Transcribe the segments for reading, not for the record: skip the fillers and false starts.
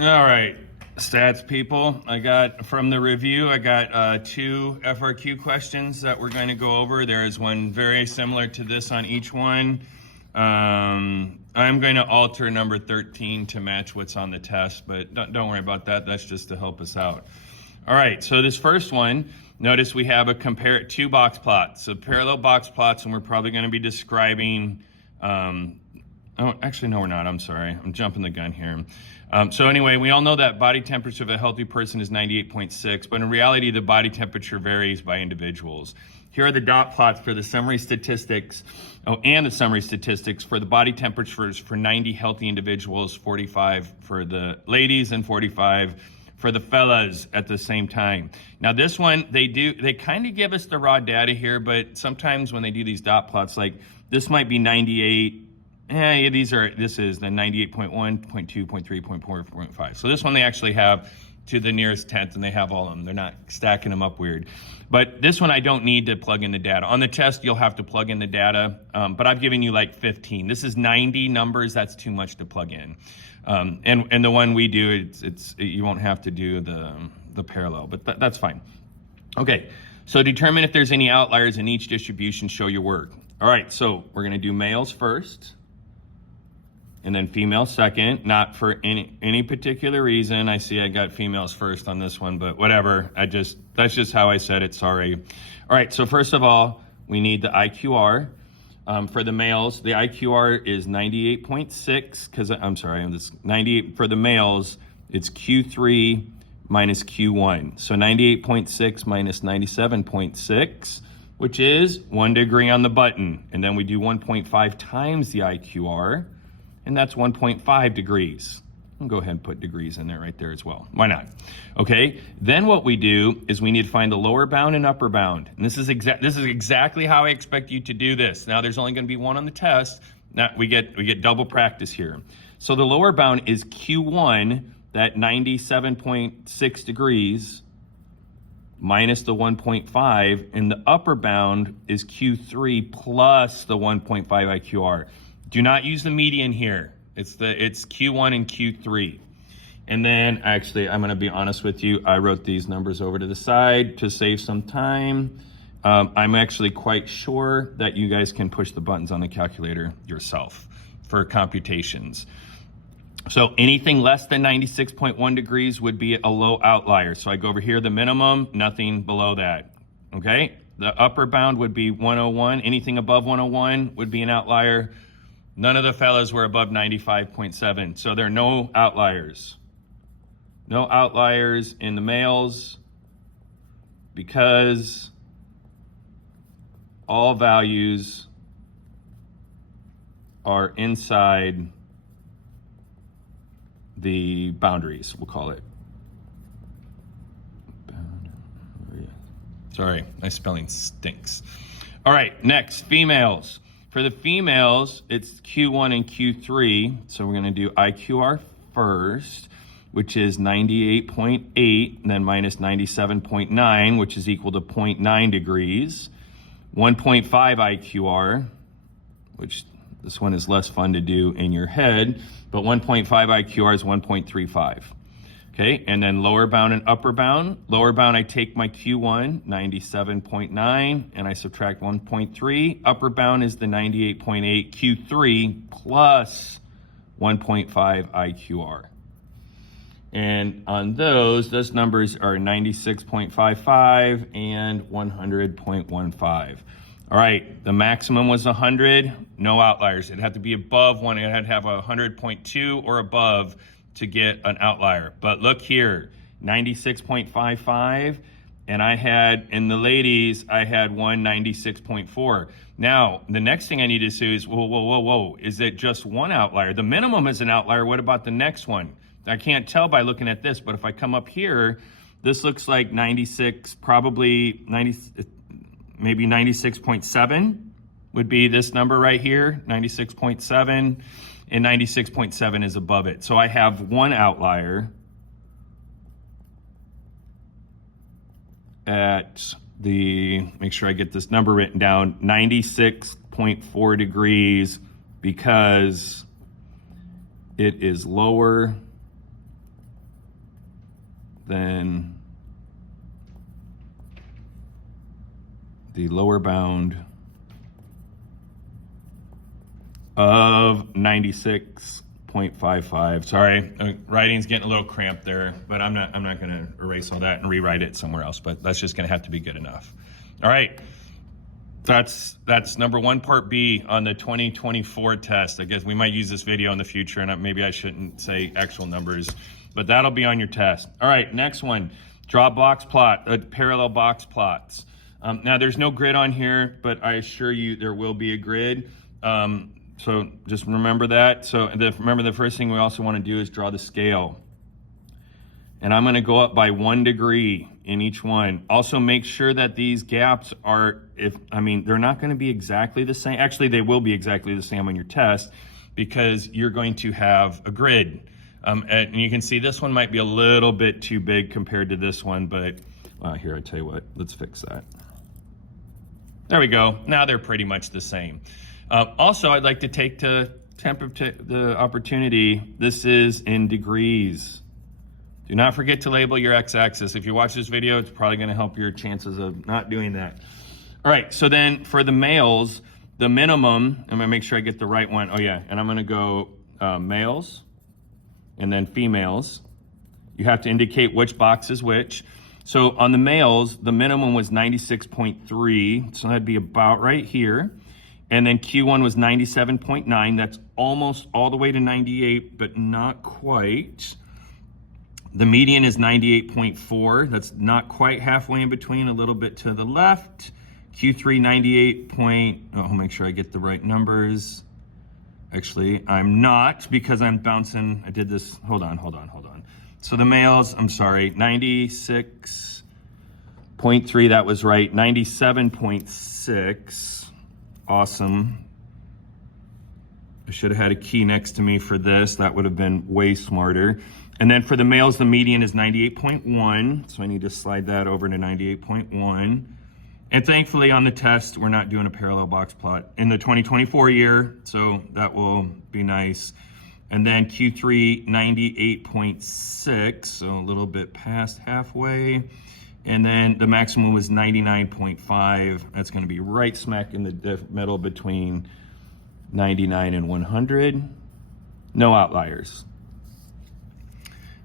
All right, stats people. I got from the review, I got 2 FRQ questions that we're going to go over. There is one very similar to this on each one. I'm going to alter number 13 to match what's on the test, but don't worry about that. That's just to help us out. All right, so this first one, notice we have two box plots. So parallel box plots, and we're probably going to be describing, oh, actually, no, we're not. I'm sorry. I'm jumping the gun here. So anyway, we all know that body temperature of a healthy person is 98.6, but in reality, the body temperature varies by individuals. Here are the dot plots for the summary statistics, and the summary statistics for the body temperatures for 90 healthy individuals, 45 for the ladies and 45 for the fellas at the same time. Now this one, they kind of give us the raw data here, but sometimes when they do these dot plots, like this might be 98, this is the 98.1, 0.2, 0.3, 0.4, 0.5. So this one they actually have to the nearest tenth, and they have all of them. They're not stacking them up weird. But this one I don't need to plug in the data. On the test, you'll have to plug in the data, but I've given you like 15. This is 90 numbers. That's too much to plug in. And the one we do, you won't have to do the parallel, but that's fine. Okay, so determine if there's any outliers in each distribution. Show your work. All right, so we're going to do males first, and then females second, not for any particular reason. I see I got females first on this one, but whatever. That's just how I said it, sorry. All right, so first of all, we need the IQR. For the males, the IQR is 98.6, because I'm sorry, this 98 for the males, it's Q3 minus Q1. So 98.6 minus 97.6, which is 1 degree on the button. And then we do 1.5 times the IQR, and that's 1.5 degrees. I'll go ahead and put degrees in there right there as well. Why not? Okay, then what we do is we need to find the lower bound and upper bound. And this is exactly how I expect you to do this. Now there's only going to be one on the test. Now we get double practice here. So the lower bound is Q1, that 97.6 degrees, minus the 1.5, and the upper bound is Q3 plus the 1.5 IQR. Do not use the median here. It's Q1 and Q3. And then, actually, I'm gonna be honest with you, I wrote these numbers over to the side to save some time. I'm actually quite sure that you guys can push the buttons on the calculator yourself for computations. So anything less than 96.1 degrees would be a low outlier. So I go over here, the minimum, nothing below that, okay? The upper bound would be 101. Anything above 101 would be an outlier. None of the fellas were above 95.7, so there are no outliers. No outliers in the males because all values are inside the boundaries, we'll call it. Sorry, my spelling stinks. All right, next, females. For the females, it's Q1 and Q3, so we're gonna do IQR first, which is 98.8, and then minus 97.9, which is equal to 0.9 degrees. 1.5 IQR, which this one is less fun to do in your head, but 1.5 IQR is 1.35. Okay, and then lower bound and upper bound. Lower bound, I take my Q1, 97.9, and I subtract 1.3. Upper bound is the 98.8 Q3 plus 1.5 IQR. And on those numbers are 96.55 and 100.15. All right, the maximum was 100, no outliers. It had to be above one, it had to have 100.2 or above to get an outlier. But look here, 96.55, and I had, in the ladies, I had 196.4. Now, the next thing I need to do is, whoa, is it just one outlier? The minimum is an outlier, what about the next one? I can't tell by looking at this, but if I come up here, this looks like 96, probably 90, maybe 96.7 would be this number right here, 96.7. And 96.7 is above it. So I have one outlier at the, make sure I get this number written down, 96.4 degrees, because it is lower than the lower bound of 96.55. Sorry, writing's getting a little cramped there, but I'm not going to erase all that and rewrite it somewhere else, but that's just going to have to be good enough. All right. That's number 1, part B on the 2024 test. I guess we might use this video in the future, and maybe I shouldn't say actual numbers, but that'll be on your test. All right, next one, draw box plot, parallel box plots. Now there's no grid on here, but I assure you there will be a grid. So just remember that. So remember the first thing we also want to do is draw the scale. And I'm going to go up by 1 degree in each one. Also make sure that these gaps are, they're not going to be exactly the same. Actually, they will be exactly the same on your test because you're going to have a grid. And you can see this one might be a little bit too big compared to this one, but here, I tell you what, let's fix that. There we go. Now they're pretty much the same. Also, I'd like to take the opportunity. This is in degrees. Do not forget to label your x-axis. If you watch this video, it's probably going to help your chances of not doing that. All right, so then for the males, the minimum, I'm going to make sure I get the right one. Oh yeah, and I'm going to go males and then females. You have to indicate which box is which. So on the males, the minimum was 96.3, so that'd be about right here. And then Q1 was 97.9. That's almost all the way to 98, but not quite. The median is 98.4. That's not quite halfway in between, a little bit to the left. Q3, 98 point, I'll make sure I get the right numbers. Actually, I'm not because I'm bouncing. I did this, hold on. So the males, I'm sorry, 96.3, that was right. 97.6. Awesome. I should have had a key next to me for this. That would have been way smarter. And then for the males, the median is 98.1. So I need to slide that over to 98.1. And thankfully on the test, we're not doing a parallel box plot in the 2024 year. So that will be nice. And then Q3, 98.6. So a little bit past halfway. And then the maximum was 99.5. That's going to be right smack in the middle between 99 and 100. No outliers.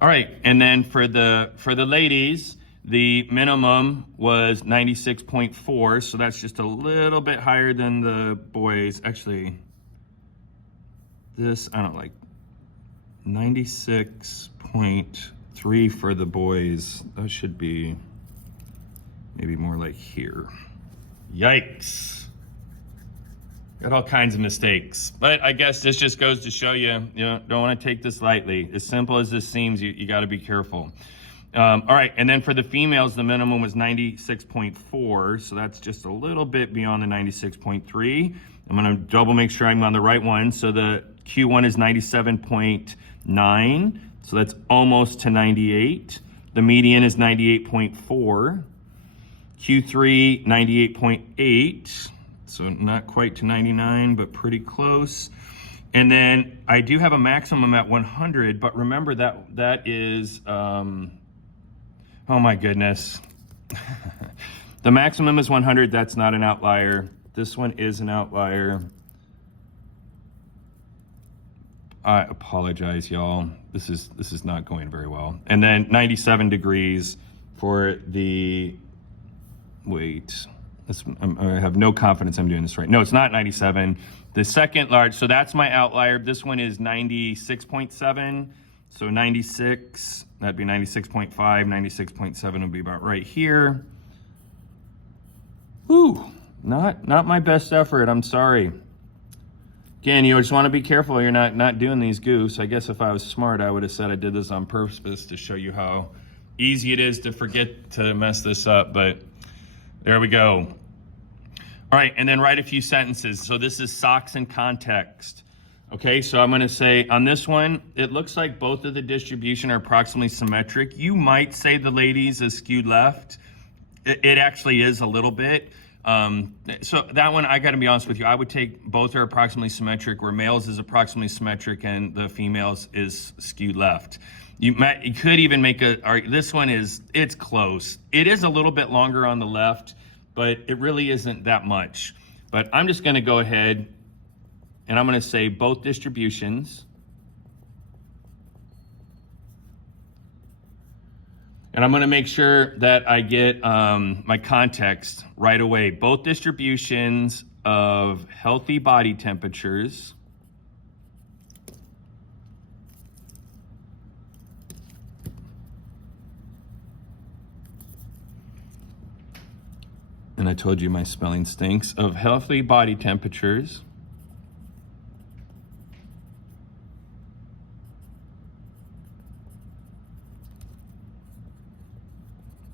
All right, and then for the ladies, the minimum was 96.4, so that's just a little bit higher than the boys. Actually, this I don't like. 96.3 for the boys. That should be maybe more like here. Yikes. Got all kinds of mistakes. But I guess this just goes to show you, don't want to take this lightly. As simple as this seems, you got to be careful. All right, and then for the females, the minimum was 96.4, so that's just a little bit beyond the 96.3. I'm going to double make sure I'm on the right one. So the Q1 is 97.9, so that's almost to 98. The median is 98.4. Q3, 98.8, so not quite to 99, but pretty close. And then I do have a maximum at 100, but remember that is, oh my goodness. The maximum is 100, that's not an outlier. This one is an outlier. I apologize, y'all. This is not going very well. And then 97 degrees for the, wait, I have no confidence I'm doing this right. No, it's not 97. The second large, so that's my outlier. This one is 96.7. So 96, that'd be 96.5, 96.7 would be about right here. Whew, not my best effort, I'm sorry. Again, you just want to be careful you're not doing these goofs. I guess if I was smart, I would have said I did this on purpose to show you how easy it is to forget to mess this up, but there we go. All right, and then write a few sentences. So this is SOCS in context. Okay, so I'm going to say on this one, it looks like both of the distribution are approximately symmetric. You might say the ladies is skewed left. It actually is a little bit, So that one, I got to be honest with you, I would take both are approximately symmetric, where males is approximately symmetric and the females is skewed left. You could even make this one it's close. It is a little bit longer on the left, but it really isn't that much. But I'm just going to go ahead and I'm going to say both distributions. And I'm going to make sure that I get my context right away. Both distributions of healthy body temperatures and I told you my spelling stinks, of healthy body temperatures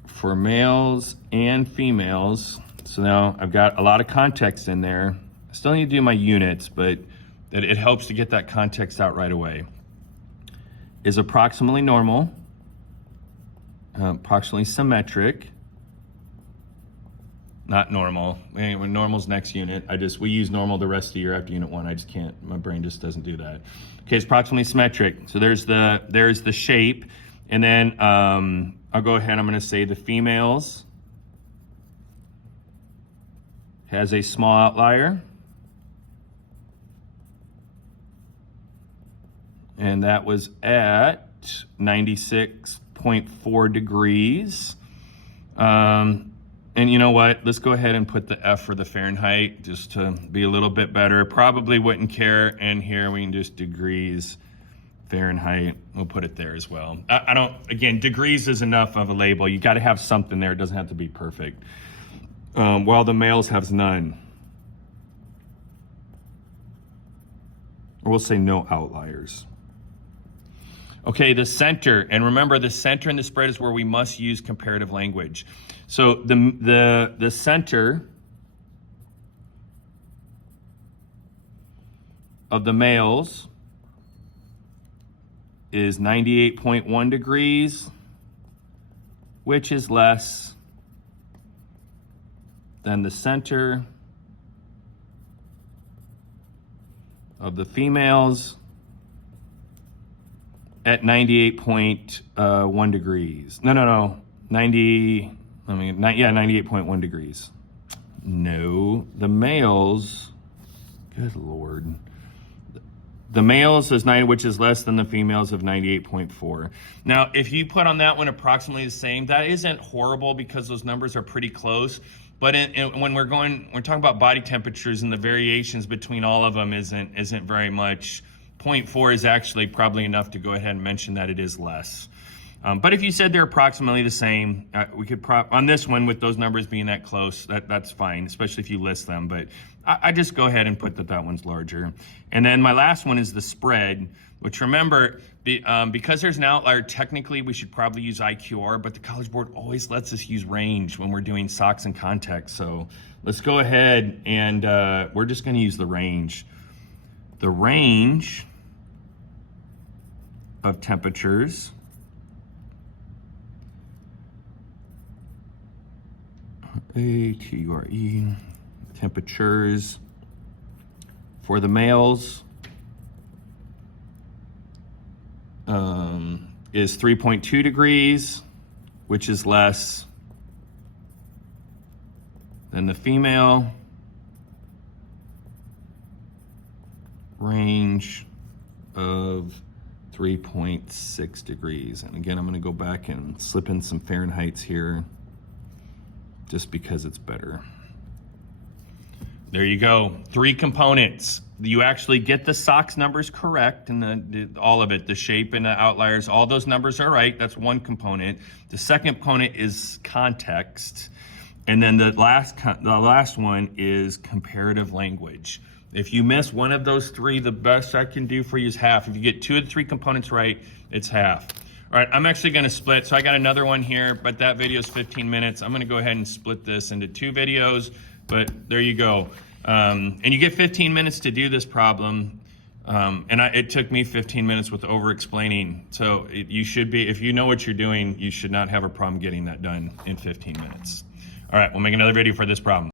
for males and females. So now I've got a lot of context in there. I still need to do my units, but that it helps to get that context out right away. Is approximately normal, approximately symmetric, not normal. Anyway, normal's next unit. We use normal the rest of the year after unit 1. I just can't, my brain just doesn't do that. Okay, it's approximately symmetric. So there's the shape. And then I'll go ahead, I'm gonna say the females has a small outlier. And that was at 96.4 degrees. And you know what? Let's go ahead and put the F for the Fahrenheit just to be a little bit better. Probably wouldn't care. And here we can just degrees Fahrenheit. We'll put it there as well. I don't, again, degrees is enough of a label. You got to have something there. It doesn't have to be perfect. While the males have none. Or we'll say no outliers. Okay, the center, and remember the center and the spread is where we must use comparative language. So the center of the males is 98.1 degrees, which is less than the center of the females at 98.1 degrees. No, 98.1 degrees. No, the males, good Lord. The males is 90, which is less than the females of 98.4. Now, if you put on that one approximately the same, that isn't horrible because those numbers are pretty close. But when we're talking about body temperatures, and the variations between all of them isn't very much. 0.4 is actually probably enough to go ahead and mention that it is less. But if you said they're approximately the same, we could on this one with those numbers being that close, that's fine, especially if you list them. But I just go ahead and put that one's larger. And then my last one is the spread, which remember, because there's an outlier, technically we should probably use IQR, but the College Board always lets us use range when we're doing SOCS and context. So let's go ahead and we're just gonna use the range. The range of temperatures A-T-U-R-E, temperatures for the males is 3.2 degrees, which is less than the female. Range of 3.6 degrees. And again, I'm going to go back and slip in some Fahrenheits here just because it's better. There you go. 3 components. You actually get the SOCS numbers correct, and all of it, the shape and the outliers, all those numbers are right. That's one component. The second component is context. And then the last one is comparative language. If you miss one of those 3, the best I can do for you is half. If you get 2 of the 3 components right, it's half. All right, I'm actually gonna split. So I got another one here, but that video is 15 minutes. I'm gonna go ahead and split this into 2 videos, but there you go. And you get 15 minutes to do this problem. It took me 15 minutes with over-explaining. So you should be, if you know what you're doing, you should not have a problem getting that done in 15 minutes. All right, we'll make another video for this problem.